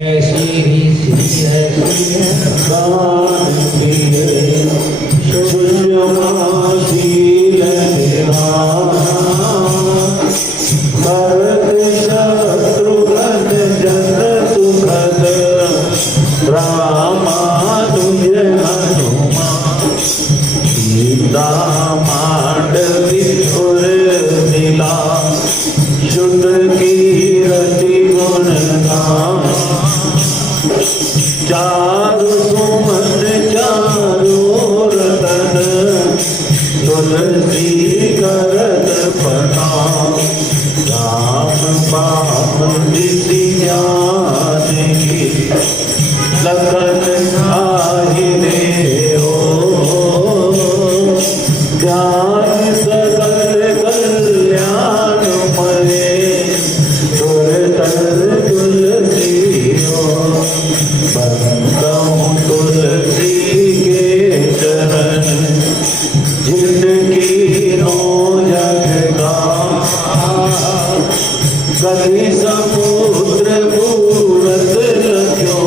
ऐसी ही सी ऐसी गान दिए शून्यमाशील भरत शत्रुघ्न जन सुखद रामानुज हनुमान सीता मांडवी सुर नीला शुद्ध कीरति गुण गान चारु सुमन चारु रतन तुलसी करत प्रणाम राम बाम दिया की लखन आई रे हो जाय सकल कल्याण मरे तुरतर तुलसी हो बंदम तुलसी के चरण जिनकी नो जग का कभी समुद्र पूरत लख्यो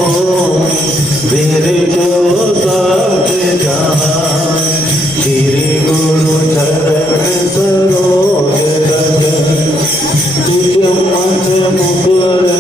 मेरे जो साथ जहाँ श्री गुरु चरण सरोज रज तुझ मन मुकुर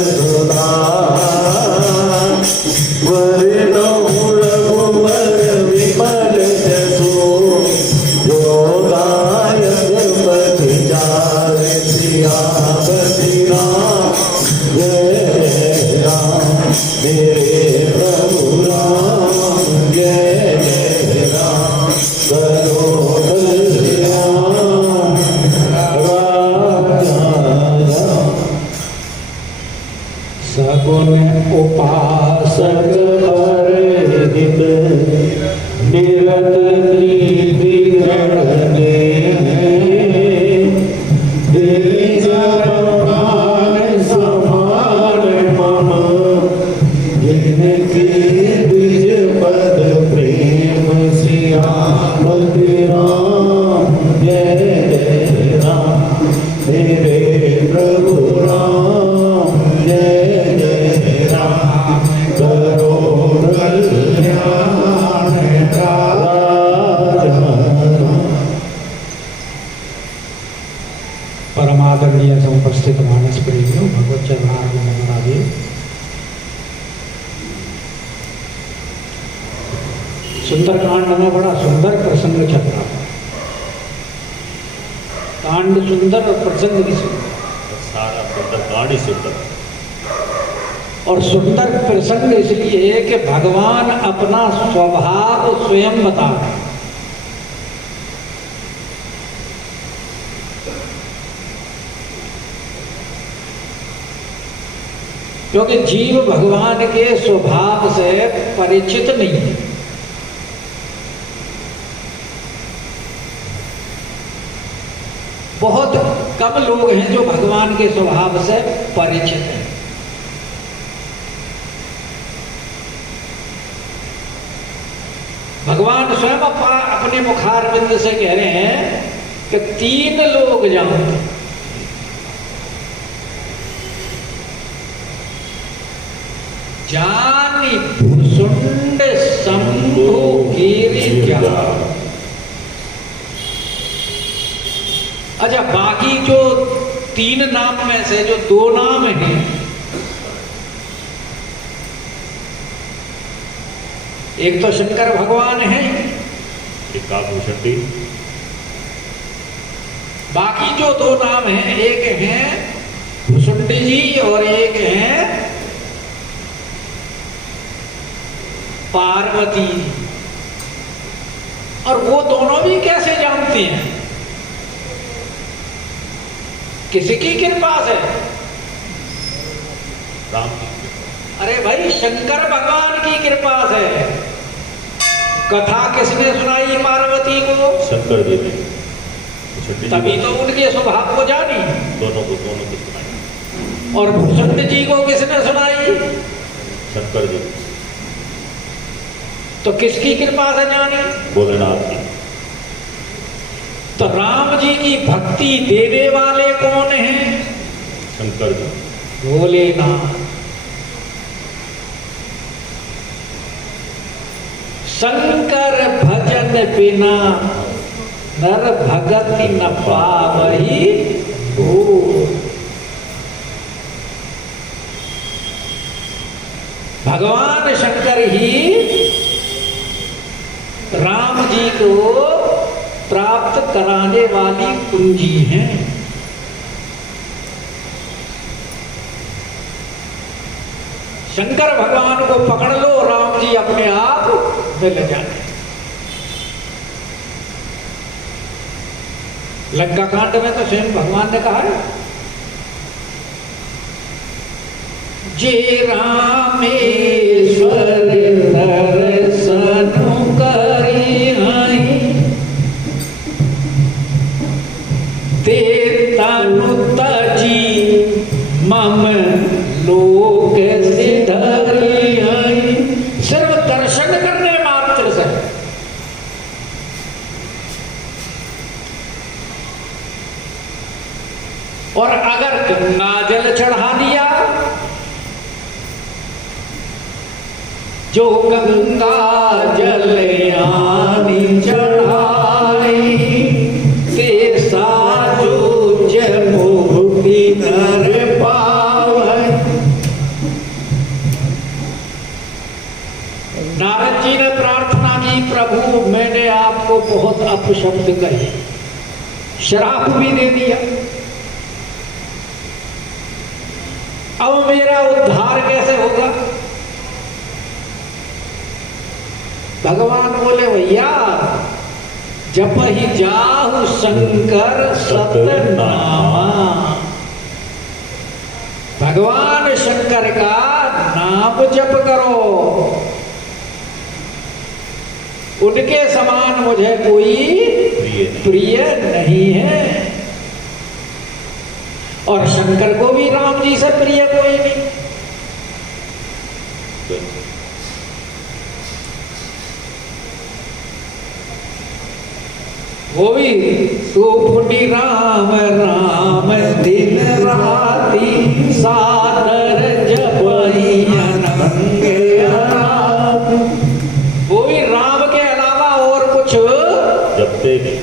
सगुण उपासक परिहित निरत नीति ग्रहणे दीन भगवान समान मम जिनकी द्विज पद प्रेम सियामति राम जय जय राम मेरे प्रभु राम जय परमादरणीय उपस्थित मानस प्रेमियों भगवत चरणार्थ नमनादि सुंदरकांड में बड़ा सुंदर प्रसंग चल रहा है। कांड सुंदर और प्रसंग भी सुंदर, सारा सुंदर कांड ही सुंदर और सुंदर प्रसंग इसलिए कि भगवान अपना स्वभाव स्वयं बता रहे हैं। क्योंकि जीव भगवान के स्वभाव से परिचित नहीं है। बहुत कम लोग हैं जो भगवान के स्वभाव से परिचित हैं। भगवान स्वयं अपने मुखारविंद से कह रहे हैं कि 3 लोग जानते हैं। जानी भुसुंड शंभु गिरिजा। अच्छा, बाकी जो 3 नाम में से जो 2 नाम हैं, एक तो शंकर भगवान है, एक भूषण, बाकी जो 2 नाम हैं एक हैं भुसुंडी जी और एक हैं पार्वती। और वो दोनों भी कैसे जानते हैं? किसकी कृपा से? राम। अरे भाई, शंकर भगवान की कृपा से। कथा किसने सुनाई पार्वती को? शंकर जी ने। तभी तो उनके स्वभाव को जानी। दोनों को सुनाई। और भूषण जी को किसने सुनाई? शंकर जी। तो किसकी कृपा से जानी? भोलेनाथ की। तो राम जी की भक्ति देने वाले कौन हैं? शंकर जी। भोलेनाथ। शंकर भजन बिना नर भगति न पावई हो। भगवान शंकर ही राम जी को प्राप्त कराने वाली कुंजी हैं। शंकर भगवान को पकड़ लो, राम जी अपने आप मिल जाते। लंका कांड में तो स्वयं भगवान ने कहा है, जे रामेश्वर दर्शन करी आई, ते तनु तजी मम लोक सिधरी आई। सिर्फ दर्शन करने मात्र से और अगर गंगा जल चढ़ा दिया, जो गंगा जल यानी चढ़ाई, ते साजो मुक्ति नर पावै। नारद जी ने प्रार्थना की, प्रभु मैंने आपको बहुत अपशब्द कहे, श्राप भी दे दिया, अब मेरा उद्धार कैसे होगा? भगवान बोले, भैया जप ही जाहु शंकर सतनामा। भगवान शंकर का नाम जप करो, उनके समान मुझे कोई प्रिय नहीं है, और शंकर को भी राम जी से प्रिय कोई नहीं। वो भी सुपुटी राम राम दिन राती, सादर जपई अनंग अनाथ। वो भी राम के अलावा और कुछ जपते नहीं।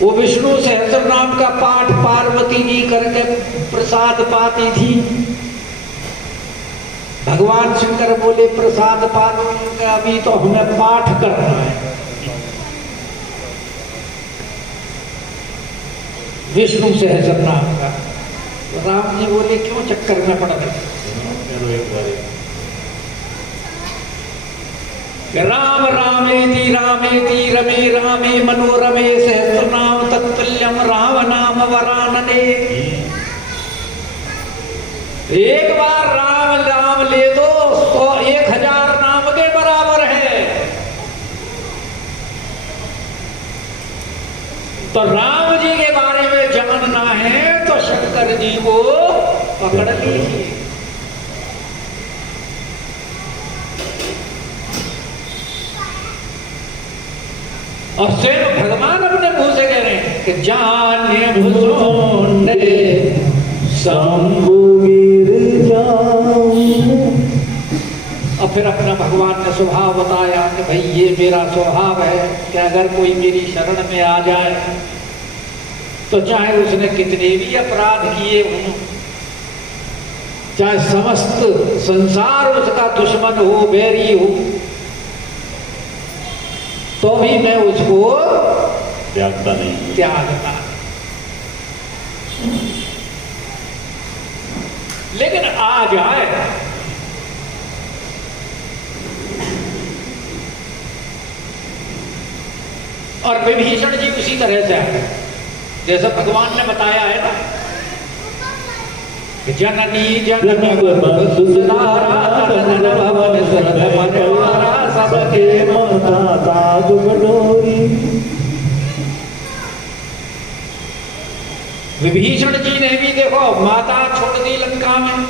वो विष्णु सहस्त्र नाम का पाठ पार्वती जी करके प्रसाद पाती थी। भगवान शंकर बोले, प्रसाद पाने अभी तो हमें पाठ करना है। विष्णु सहस्त्र नाम का। तो राम जी बोले, क्यों चक्कर में पड़ गए? राम रामेति रामेति रमे रामे मनोरमे, सहस्त्र नाम तत्तुल्यम राम नाम वरानने। एक बार राम नाम ले दो तो 1000 नाम के बराबर है। तो राम जी के बारे में जानना है तो शंकर जी को पकड़ लीजिए। और स्वयं भगवान अपने मुंह से कह रहे हैं कि जाने भुजोंडे शंभुवीर जाऊं। और फिर अपना भगवान ने स्वभाव बताया कि भाई ये मेरा स्वभाव है कि अगर कोई मेरी शरण में आ जाए तो चाहे उसने कितने भी अपराध किए हों, चाहे समस्त संसार उसका दुश्मन हो, बैरी हो, तो भी मैं उसको त्यागता नहीं। त्यागता। लेकिन आ जाए और विभीषण जी उसी तरह से आए, जैसा भगवान ने बताया है ना, जननी जननी सबके माता ताज बडोरी। विभीषण जी ने भी देखो माता छोड़ दी लंका में,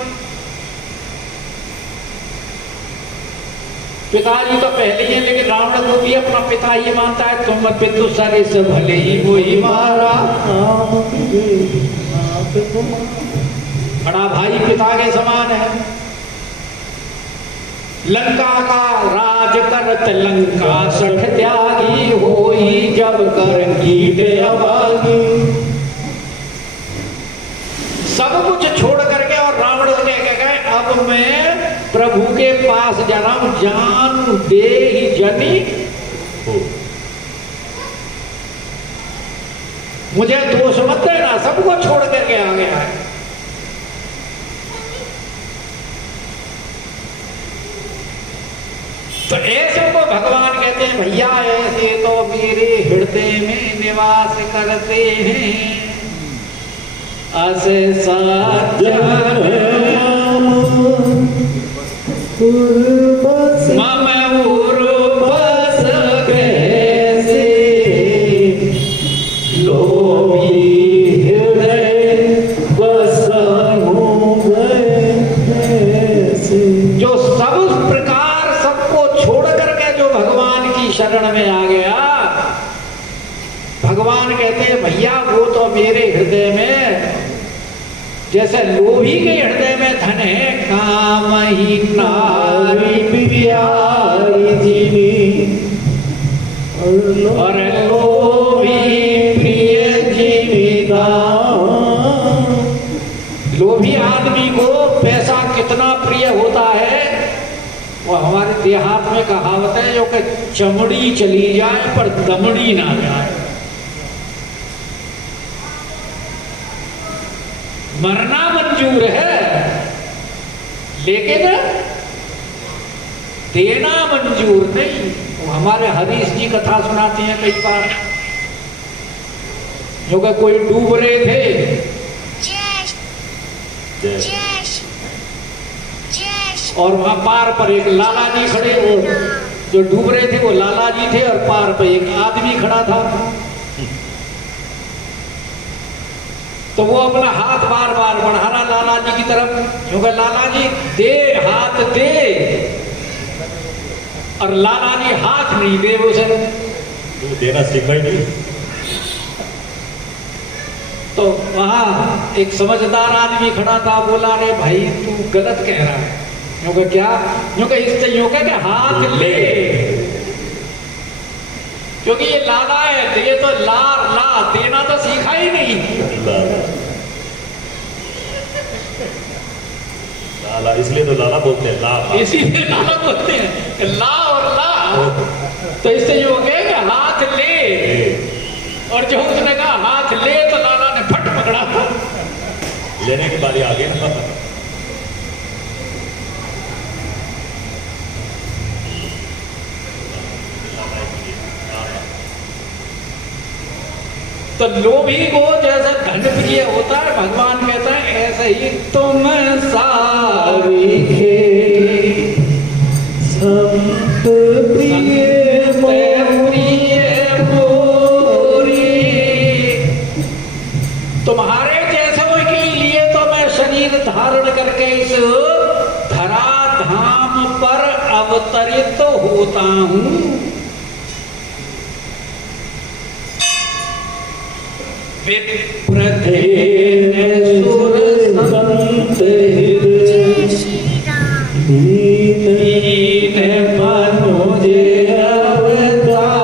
पिताजी तो पहले ही है, लेकिन रावण को भी अपना पिता ही मानता है। तुम पितु सारे से भले ही वो ही मारा। बड़ा भाई पिता के समान है। लंका का राज करत लंका सठ त्यागी होई जब कर कीट अभागी। सब कुछ छोड़ करके और रावण से कह गए अब मैं प्रभु के पास जा रहा हूं, जान दे ही जनी मुझे दोष मत देना, सबको छोड़ करके आ गया है। तो ऐसे को भगवान कहते हैं भैया ऐसे तो मेरे हृदय में निवास करते हैं। असे शरण में आ गया। भगवान कहते हैं भैया वो तो मेरे हृदय में जैसे लोभी के हृदय में धन है, काम ही नारी प्यारी जीवी और लोभी प्रिय जीविता। लोभी आदमी को पैसा कितना प्रिय होता है वो हमारे देहात में कहावत है जो कि चमड़ी चली जाए पर दमड़ी ना जाए। मरना मंजूर है लेकिन देना मंजूर नहीं। वो हमारे हरीश जी कथा सुनाते हैं कई बार, जो कि कोई डूब रहे थे और वहां पार पर एक लाला जी खड़े, वो जो डूब रहे थे वो लाला जी थे और पार पर एक आदमी खड़ा था। तो वो अपना हाथ बार बार बढ़ा रहा लाला जी की तरफ, क्योंकि लाला जी दे हाथ दे, और लाला जी हाथ नहीं दे उसे, तू देना सीखा ही नहीं। तो वहां एक समझदार आदमी खड़ा था, बोला रे भाई तू गलत कह रहा है। क्योंकि क्या, क्योंकि इससे योगा के हाथ ले, क्योंकि ये लाला है, ये तो लार ला देना तो सीखा ही नहीं। लाला इसलिए तो लाला बोलते हैं, ला इसीलिए लाला बोलते हैं, ला और ला। तो इससे यो कहे कि हाथ ले, और जो उसने कहा हाथ ले तो लाला ने फट पकड़ा, लेने की बारी आ गई ना। तो लोभी को जैसा धन प्रिय होता है, भगवान कहता है ऐसे ही तुम सारी संत प्रिय मोरी। तुम्हारे जैसों के लिए तो मैं शरीर धारण करके इस धरा धाम पर अवतरित होता हूं। विप्रधेन सुर संत दीन मनुज अवतार।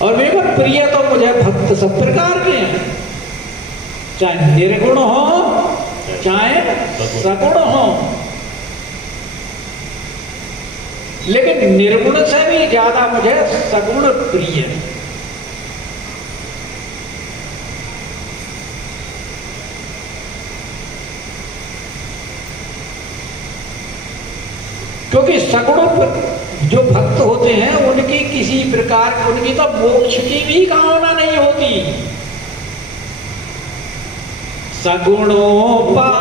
और मेरे प्रिय तो मुझे भक्त सब प्रकार के हैं, चाहे निर्गुण हो चाहे सगुण हो, लेकिन निर्गुण से भी ज्यादा मुझे सगुण प्रिय है। क्योंकि सगुण जो भक्त होते हैं उनकी किसी प्रकार उनकी तो मोक्ष की भी कामना नहीं होती। सगुणोपासक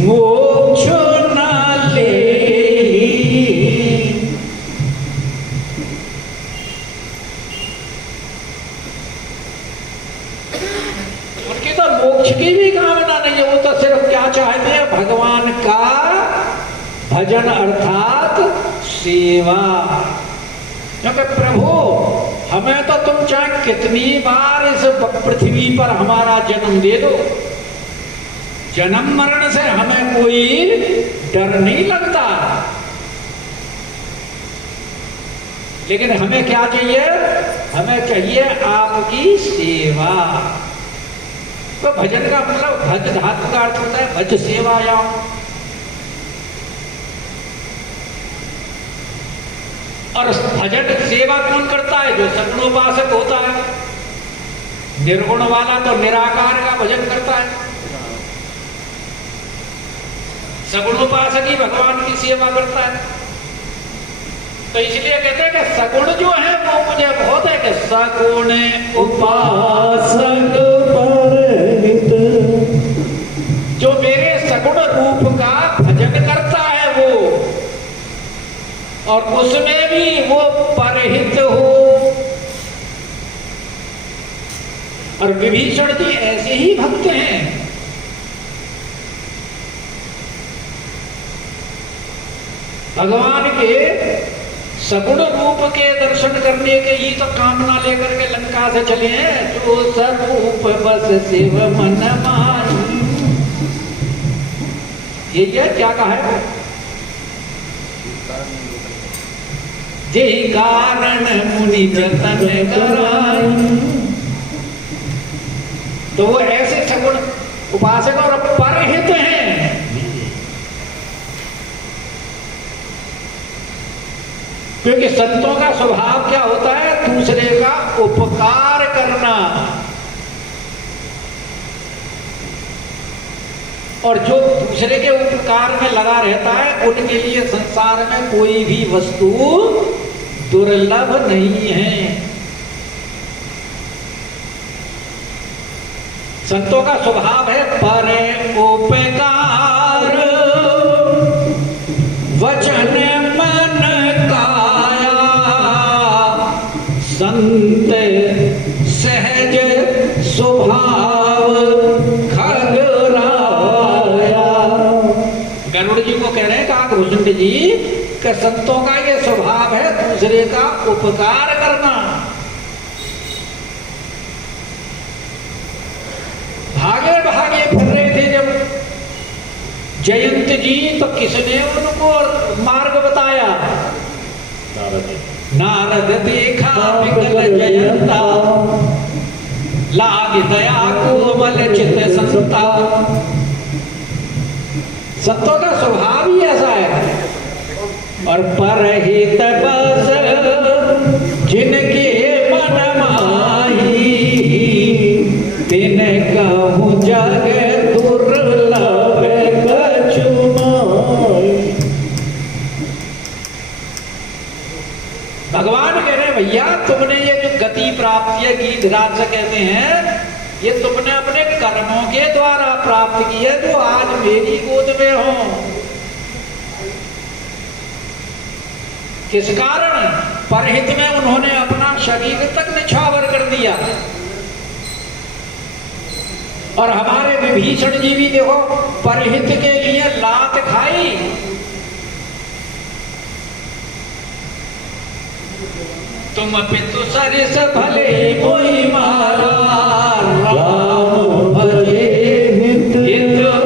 मोक्ष न ले, उनकी तो मोक्ष की भी कामना नहीं है। वो तो सिर्फ क्या चाहते हैं, भगवान का भजन अर्थात सेवा। क्योंकि प्रभु हमें तो तुम चाहे कितनी बार इस पृथ्वी पर हमारा जन्म दे दो, जन्म मरण से हमें कोई डर नहीं लगता। लेकिन हमें क्या चाहिए? हमें चाहिए आपकी सेवा। तो भजन का मतलब भज धातु का अर्थ होता है भज सेवायाम। और भजन सेवा कौन करता है? जो सगुणोपासक होता है। निर्गुण वाला तो निराकार का भजन करता है, सगुणोपासक ही भगवान की सेवा करता है। तो इसलिए कहते हैं कि सगुण जो है वो मुझे बहुत है कि सगुण उपासक परहित, जो मेरे सगुण रूप का भजन करता है वो, और उसमें भी वो परहित हो। और विभीषण जी ऐसे ही भक्त हैं। भगवान के सगुण रूप के दर्शन करने के ही तो कामना लेकर के लंका से चले हैं। जो स्वरूप बस शिव मन माही, यही है। क्या कहा है? जेहि कारण मुनि जतन कराई। तो वो ऐसे सगुण उपासक और परहित हैं। क्योंकि संतों का स्वभाव क्या होता है? दूसरे का उपकार करना। और जो दूसरे के उपकार में लगा रहता है उनके लिए संसार में कोई भी वस्तु दुर्लभ नहीं है। संतों का स्वभाव है पर उपकार वचन मन काया, संत सहज स्वभाव खगराया। गरुड़ जी को कह रहे हैं काकभूषण जी कि संतों का ये स्वभाव है दूसरे का उपकार करना। भागे भागे फिर रहे थे जब जयंत जी, तो किसने उनको मार्ग बताया? नारद देखा विकल जयंता, लाग दया कोमल चित संता। संतों का स्वभाव ही ऐसा है। और परहित बस जिनके मन माही, तिन कहूँ जग दुर्लभ कछु माही। भगवान कह रहे भैया तुमने ये जो गति प्राप्त है, गीधराज से कहते हैं, ये तुमने अपने कर्मों के द्वारा प्राप्त की है, जो आज मेरी गोद में हो। किस कारण? परहित में उन्होंने अपना शरीर तक निछावर कर दिया। और हमारे विभीषण जी भी देखो परहित के लिए लात खाई। तुम पितु सरिस भले कोई मारा, राम भले हित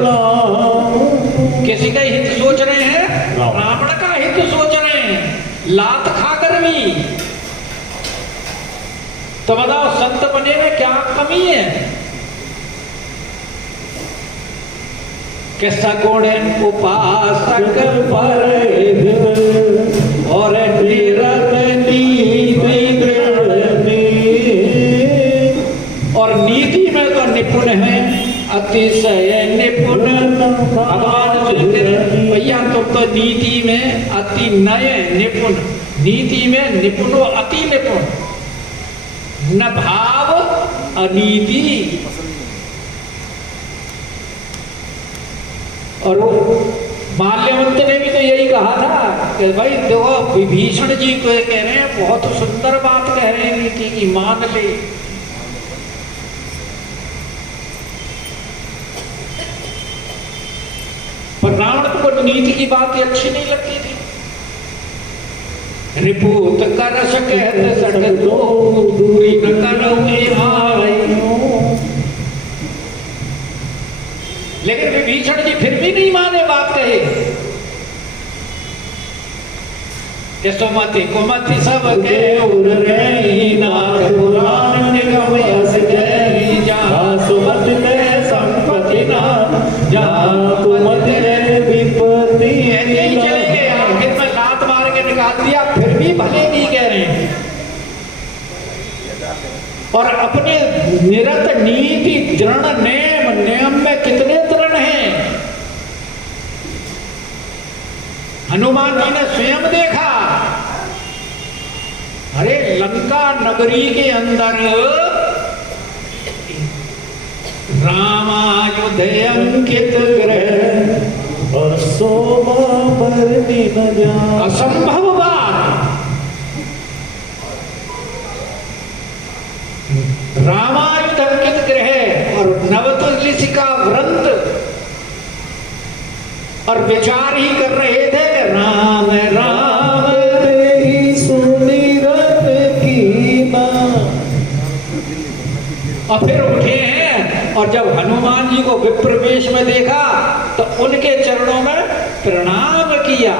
राम। किसी का हित सोच रहे हैं? रावण का हित सोच रहे हैं, लात खाकर भी। तो बताओ संत बने में क्या कमी है? कि सगुण उपासक परहित और निरत और नीति में तो निपुण है, अतिशय निपुण। भगवान सुनते हैं भैया तुम तो नीति में अति नय निपुण, नीति में निपुण हो, अति निपुण। न भाव अनीति। और वो माल्यवंत ने भी तो यही कहा था कि भाई देखो विभीषण जी तो कह रहे हैं, बहुत सुंदर बात कह रहे हैं नीति की, मान ले। पर रावण को नीति की बात अच्छी नहीं लगती थी। रिपूत करस कहत सट दो दूरी न करो आयो। लेकिन विभीषण जी फिर भी नहीं माने, बात कहे कि सुमति कुमति सब के उर गई, नाथ पुराण निगम यस गई, जहाँ सुमति ते संपत्ति ना, जहाँ कुमति ते विपत्ति। ऐसे ही चले गए, आखिर में लात मार के निकाल दिया, फिर भी भले नहीं कह रहे हैं। और अपने निरत नीति दृढ़ नेम में कितने दृढ़ हैं। हनुमान जी ने स्वयं देखा, अरे लंका नगरी के अंदर रामायुध अंकित ग्रह और शोभा बरनी न जाए, असंभव बात। रामायुध अंकित ग्रह और नवतुलसी का वृंद और विचार ही कर रहे थे कि राम राम तेरी सुमिरत कीना। और फिर उठे हैं, और जब हनुमान जी को विप्रवेश में देखा तो उनके चरणों में प्रणाम किया।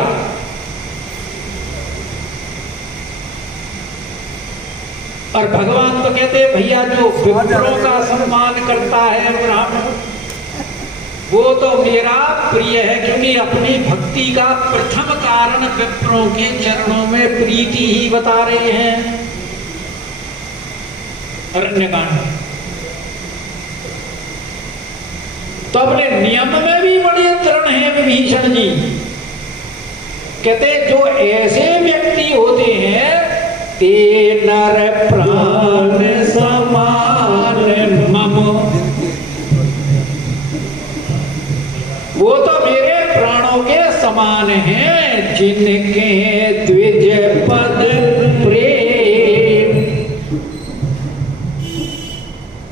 और भगवान तो कहते हैं भैया जो विप्रों का सम्मान करता है ब्राह्मण, वो तो मेरा प्रिय है, क्योंकि अपनी भक्ति का प्रथम कारण विप्रों के चरणों में प्रीति ही बता रहे हैं। अरण्यकांड तो अपने नियम में भी बड़े दृढ़ हैं विभीषण जी। कहते जो ऐसे व्यक्ति होते हैं ते नर प्राण समान मम, वो तो मेरे प्राणों के समान हैं, जिनके द्विज पद प्रेम।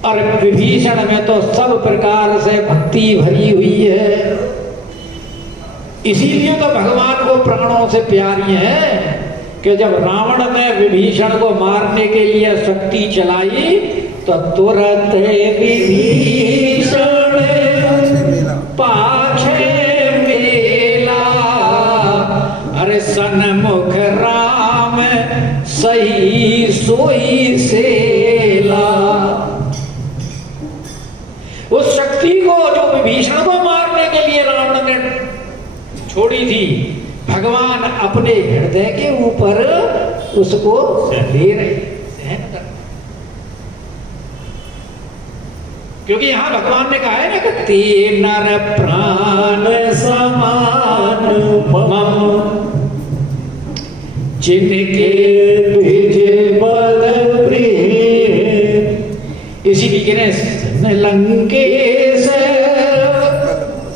और विभीषण में तो सब प्रकार से भक्ति भरी हुई है, इसीलिए तो भगवान को प्राणों से प्यारी है कि जब रावण ने विभीषण को मारने के लिए शक्ति चलाई तो तुरंत विभीषण पाछे मेला, अरे सन्मुख राम सही सोई सेला। उस शक्ति को जो विभीषण को मारने के लिए रावण ने छोड़ी थी, भगवान अपने हृदय के ऊपर उसको ले रहे, सहन कर। क्योंकि यहां भगवान ने कहा है ना कि ते नर प्राण समान मम, जिनके द्विज बल प्रिय। इसीलिए लंकेश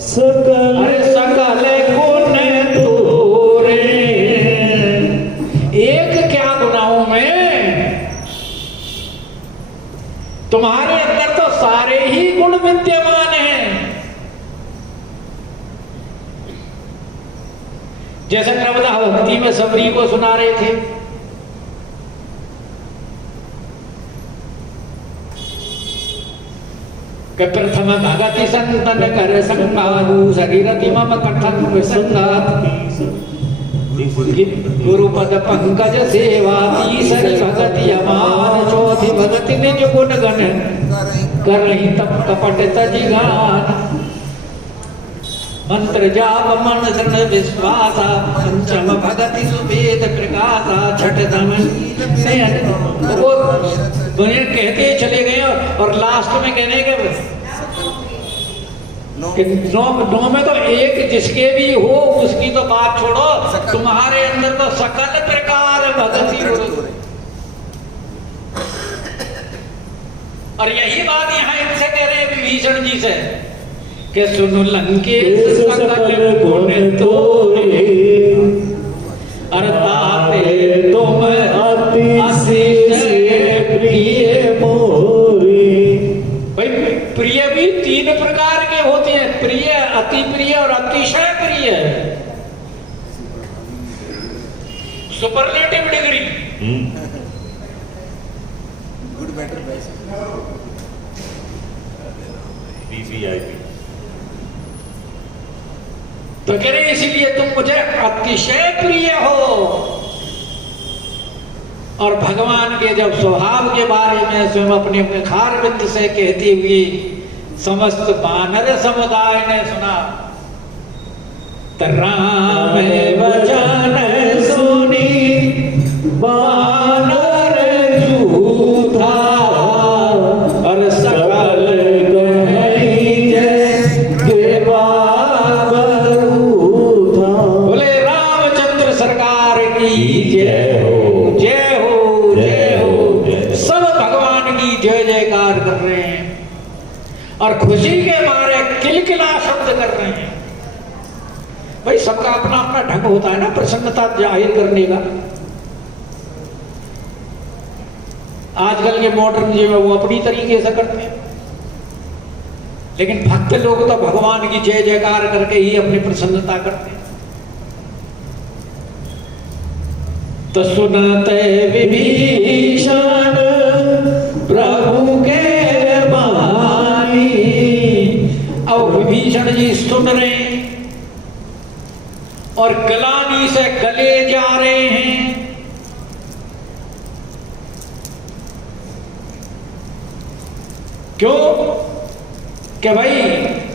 सकल सकल गुण तोरे। एक क्या गुनाहों में तुम्हारे अंदर तो सारे ही गुण विद्यमान हैं। जैसे नर्मदा भक्ति में सबरी को सुना रहे थे, कि प्रथम भगति संतन कर संगारू शरीरति मम कठन विसंगात, गुरु पद पंकज सेवा तीसरी भगति अमान, चौथी भगति निज गुण गण करहि तप कपट तजिगान। मंत्र जाप मन दृढ़ विश्वासा, पंचम भगति सुभेद प्रकाशा, छठ दमन। वो कहते चले गए और लास्ट में कहने के नौ में तो एक जिसके भी हो उसकी तो बात छोड़ो, तुम्हारे अंदर तो सकल प्रकार भगति हो। और यही बात यहाँ इनसे कह रहे हैं विभीषण जी से कि सुनो लंकेश सकल गुण तोरे, अर्थाते तुम अतिशय प्रिय मोरे। भाई प्रिय भी तीन प्रकार के होते हैं, प्रिय, अति प्रिय और अतिशय प्रिय। Superlative degree. Good better best. VVIP। तो कह रहे इसीलिए तुम मुझे अतिशय प्रिय हो। और भगवान के जब स्वभाव के बारे में स्वयं अपने मुखार बिंद से कहती हुई समस्त वानर समुदाय ने सुना, तो राम वचन सुनी वानर जूथा और सकल कहीं जय देवा बरूथा। बोले रामचंद्र सरकार की जय हो, जय हो, जय हो। सब भगवान की जय जयकार कर रहे हैं और खुशी के मारे किलकिला शब्द कर रहे हैं। भाई सबका अपना अपना ढंग होता है ना प्रसन्नता जाहिर करने का। आजकल के मॉडर्न जो है वो अपनी तरीके से करते हैं, लेकिन भक्त लोग तो भगवान की जय जयकार करके ही अपनी प्रसन्नता करते हैं। तो सुनते विभीषण प्रभु के बानी। अब विभीषण जी सुन रहे हैं और गलानी से गले जा रहे हैं। क्यों? कि भाई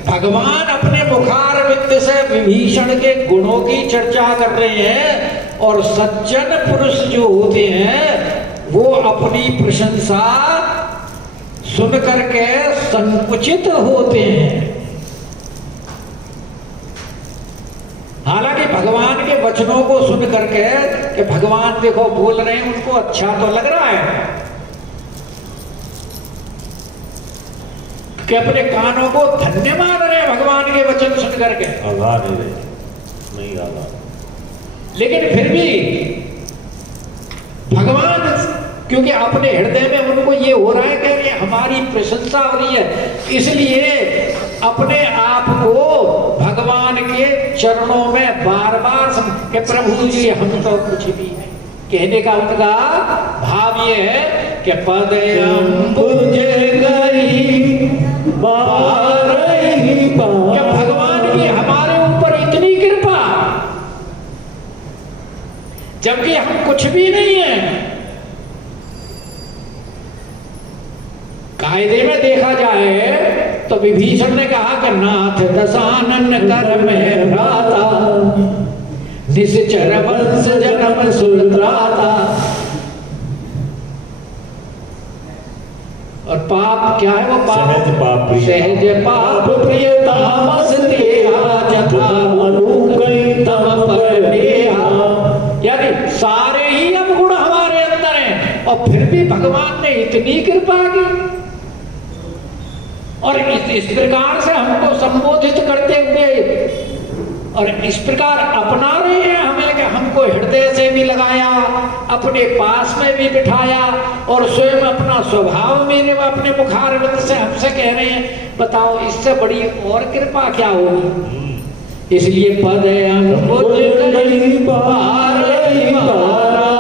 भगवान अपने मुखार वित्त से विभीषण के गुणों की चर्चा कर रहे हैं और सज्जन पुरुष जो होते हैं वो अपनी प्रशंसा सुन करके संकुचित होते हैं। हालांकि भगवान के वचनों को सुन करके कि भगवान देखो बोल रहे हैं, उनको अच्छा तो लग रहा है कि अपने कानों को धन्य मान रहे हैं भगवान के वचन सुन करके। आधार नहीं आधार, लेकिन फिर भी भगवान क्योंकि अपने हृदय में उनको ये हो रहा है कि हमारी प्रशंसा हो रही है, इसलिए अपने आप को भगवान के चरणों में बार बार कि प्रभु जी हम तो कुछ भी नहीं। कहने का उनका भाव ये है कि पद अम्बुज गई बारही बार। कि भगवान की हमारे ऊपर इतनी कृपा, जबकि हम कुछ भी नहीं है। कायदे में देखा जाए तो विभीषण ने कहा कि नाथ दशानन कर में भ्राता, निश्चर वंश जन्म सुत्राता। और पाप क्या है? वो पाप सहज पाप प्रिय, सहज पाप प्रियतामस देहा जथा मनुकई तम पर नेहा। यानी सारे ही अवगुण हमारे अंदर हैं और फिर भी भगवान ने इतनी कृपा की और इस प्रकार से हमको संबोधित करते हुए और इस प्रकार अपना रहे हैं हमें कि हमको हृदय से भी लगाया, अपने पास में भी बिठाया और स्वयं अपना स्वभाव मेरे अपने मुखारविंद से हमसे कह रहे हैं। बताओ इससे बड़ी और कृपा क्या होगी? इसलिए पद अम्बुज गई बारही बारा,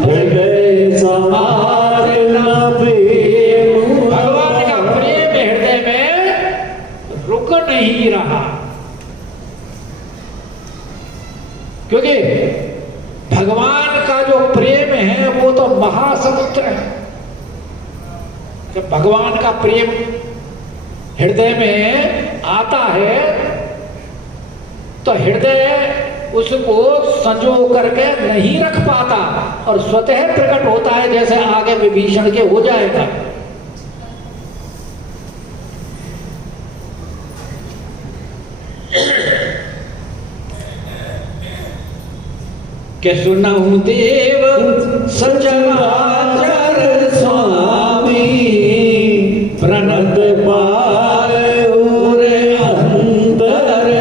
हृदय समार न प्रेम। भगवान का प्रेम हृदय में रुक नहीं रहा, क्योंकि भगवान का जो प्रेम है वो तो महासमुद्र है। जब भगवान का प्रेम हृदय में आता है तो हृदय उसको संजो करके नहीं रख पाता और स्वतः प्रकट होता है, जैसे आगे विभीषण के हो जाएगा। के सुनहु देव सचराचर स्वामी, प्रणत पाए अंतरयामी।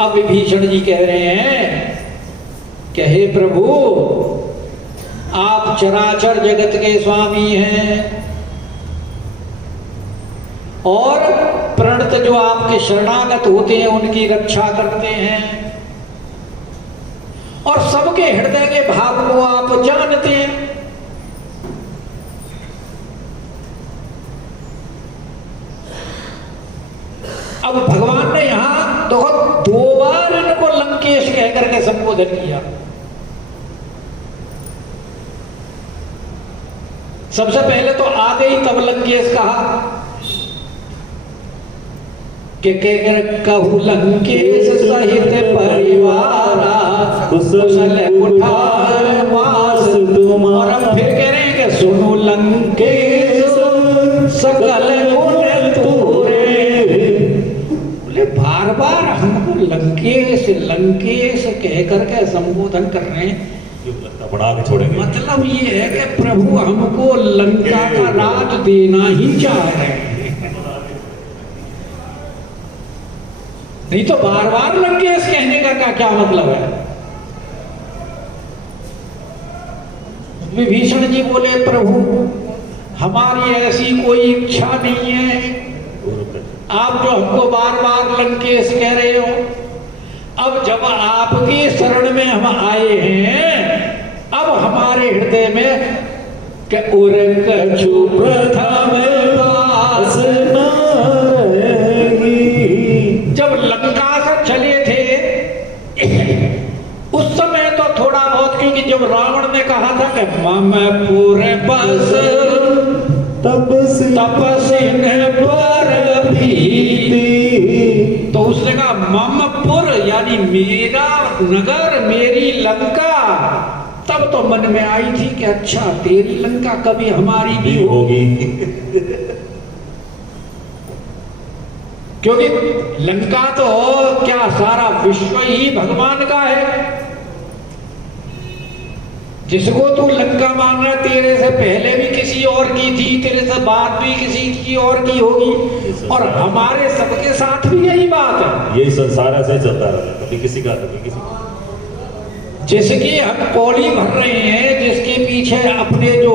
अब विभीषण जी कह रहे हैं कि हे प्रभु, आप चराचर जगत के स्वामी हैं और प्रणत जो आपके शरणागत होते हैं उनकी रक्षा करते हैं। और सबके हृदय के भाव को आप जानते हैं। अब भगवान ने यहां तो 2 बार इनको लंकेश कहकर के संबोधन किया। सबसे पहले तो आगे ही तब लंकेश कहा कि कहू लंकेश सहित परिवारा कुशल कुठार वास तुम। और अब फिर कह रहे हैं कि सुनो लंकेश सकल गुण तूरे। बोले बार बार हमको लंकेश लंकेश कह करके संबोधन कर रहे हैं, बना के छोड़ेंगे। मतलब ये है कि प्रभु हमको लंका का राज देना ही चाह रहे हैं, नहीं तो बार बार लंकेश कहने का क्या मतलब है। विभीषण जी बोले प्रभु हमारी ऐसी कोई इच्छा नहीं है, आप जो हमको बार बार लंकेश कह रहे हो, अब जब आपकी शरण में हम आए हैं, अब हमारे हृदय में के उर कछु प्रथम वास न रहेगी। जब लंका से चले थे उस समय तो थोड़ा बहुत, क्योंकि जब रावण ने कहा था कि मम पूरे बस तपसी पर भीति, तो उसने कहा ममपुर यानी मेरा नगर मेरी लंका। तब तो मन में आई थी कि अच्छा तेरी लंका कभी हमारी भी होगी, क्योंकि लंका तो क्या सारा विश्व ही भगवान का है। जिसको तू लंका मान रहा, तेरे से पहले भी किसी और की थी, तेरे से बाद भी किसी की और की होगी, और हमारे सबके साथ भी यही बात है। यही संसार ऐसे चलता रहा, कभी किसी का कभी किसी का। जिसकी हम पौड़ी भर रहे हैं, जिसके पीछे अपने जो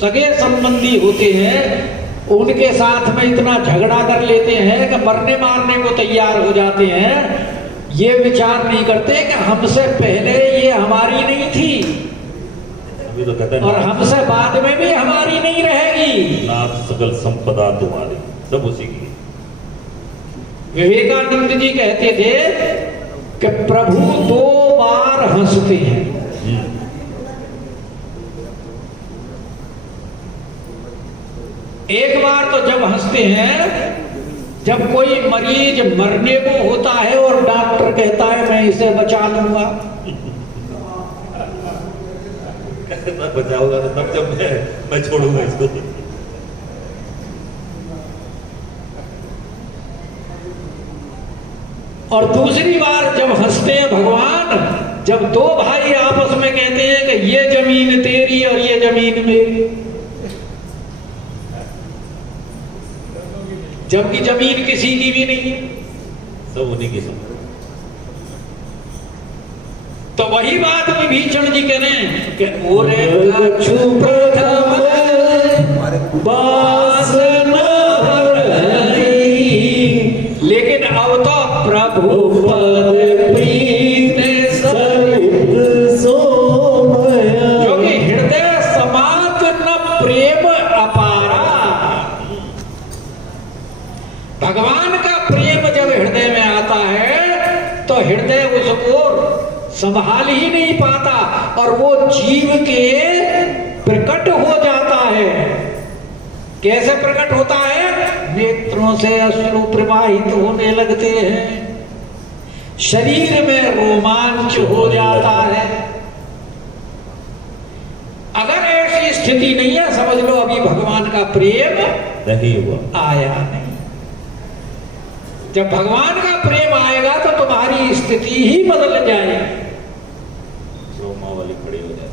सगे संबंधी होते हैं उनके साथ में इतना झगड़ा कर लेते हैं कि मरने मारने को तैयार हो जाते हैं, ये विचार नहीं करते कि हमसे पहले ये हमारी नहीं थी तो कहते हैं और हमसे बाद में भी हमारी नहीं रहेगी। नाथ सकल संपदा तुम्हारी, सब उसी की। विवेकानंद जी कहते थे कि प्रभु 2 बार हंसते हैं। एक बार तो जब हंसते हैं जब कोई मरीज मरने को होता है और डॉक्टर कहता है मैं इसे बचा लूंगा, बचाऊंगा, तो तब जब मैं छोड़ूंगा इसको। और दूसरी बार जब हंसते हैं भगवान, जब 2 भाई आपस में कहते हैं कि ये जमीन तेरी और ये जमीन मेरी, जबकि जमीन किसी की भी नहीं है, सब उन्हीं की सब। तो वही बात विभीषण जी कह रहे हैं कि ओरे कछु प्रथम वास न रही, लेकिन अब तो प्रभु पद प्रीत सरित सोमय, क्योंकि हृदय समात न प्रेम अपारा। भगवान का प्रेम जब हृदय में आता है तो हृदय उसको संभाल ही नहीं पाता और वो जीव के प्रकट हो जाता है। कैसे प्रकट होता है? नेत्रों से अश्रु प्रवाहित होने लगते हैं, शरीर में रोमांच हो जाता है। अगर ऐसी स्थिति नहीं है, समझ लो अभी भगवान का प्रेम नहीं हुआ, आया नहीं। जब भगवान का प्रेम आएगा तो तुम्हारी स्थिति ही बदल जाएगी, रोमा वाली खड़ी हो जाए।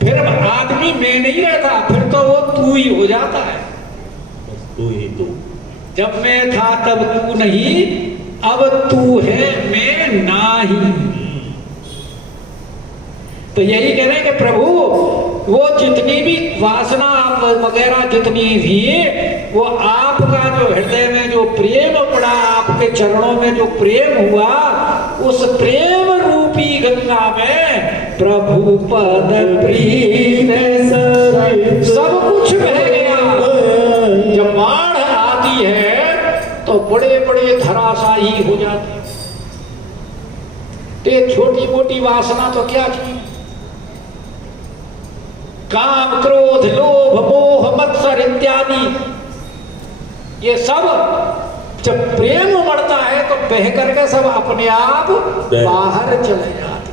फिर आदमी मैं नहीं रहता, फिर तो वो तू ही हो जाता है। बस तू ही तू। जब मैं था तब तू नहीं, अब तू है मैं नाही। तो यही कह रहे हैं कि प्रभु वो जितनी भी वासना वगैरह जितनी थी वो आपका जो हृदय में जो प्रेम पड़ा, आपके चरणों में जो प्रेम हुआ, उस प्रेम रूपी गंगा में प्रभु पद प्रीत सब कुछ बह गया। जब बाढ़ आती है तो बड़े बड़े धराशायी हो जाते, तो छोटी मोटी वासना तो क्या की, काम क्रोध लोभ मोह मत्सर इत्यादि, ये सब जब प्रेम उमड़ता है तो बह करके सब अपने आप बाहर चले जाते।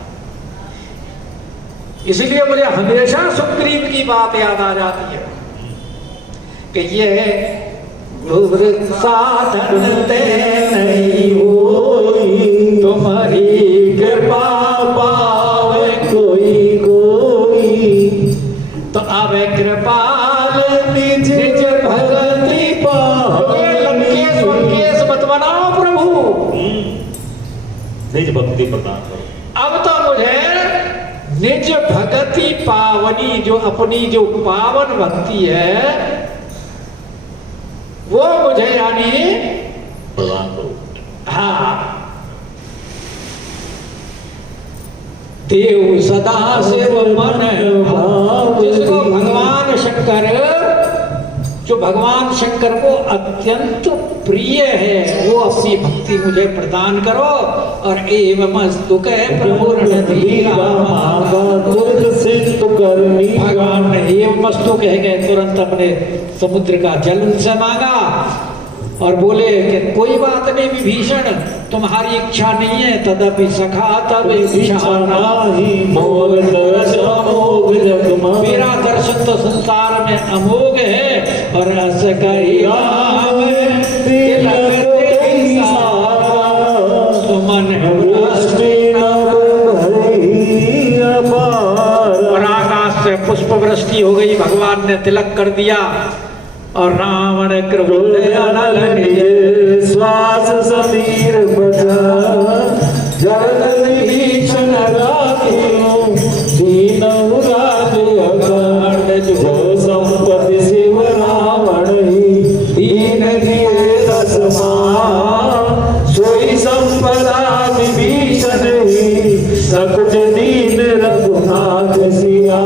इसलिए मुझे हमेशा सुग्रीव की बात याद आ जाती है कि ये साधन ते नहीं होई, तुम्हारी कृपा पावे कोई कोई, तो अब कृपाल निज भगति पावे। केस मत बनाओ प्रभु, निज भक्ति प्रदान करो। अब तो मुझे निज भगति पावनी, जो अपनी जो पावन भक्ति है वो मुझे यानी प्रदान करो। हाँ, देव सदा शिव मन भाव, जिसको भगवान शंकर, जो भगवान शंकर को अत्यंत प्रिय है, वो अपनी भक्ति मुझे प्रदान करो। और एवं मस्तु के प्रभु भगवान ने एवं मस्तु कह गए, तुरंत अपने समुद्र का जल उनसे मांगा और बोले कि कोई बात नहीं विभीषण, तुम्हारी इच्छा नहीं है, तदपि सखा तब इच्छा नाही, मेरा दर्शन तो संसार में अमोघ है। और रस कही और आकाश से पुष्प वृष्टि हो गई, भगवान ने तिलक कर दिया। और रावण क्रोध श्वास समीर बजा जगत भीषण जो संपत्ति शिव रावण दीन दिए दसमा, सोई संपदा विभीषण ही सकुच दीन रघुनाथ सिया।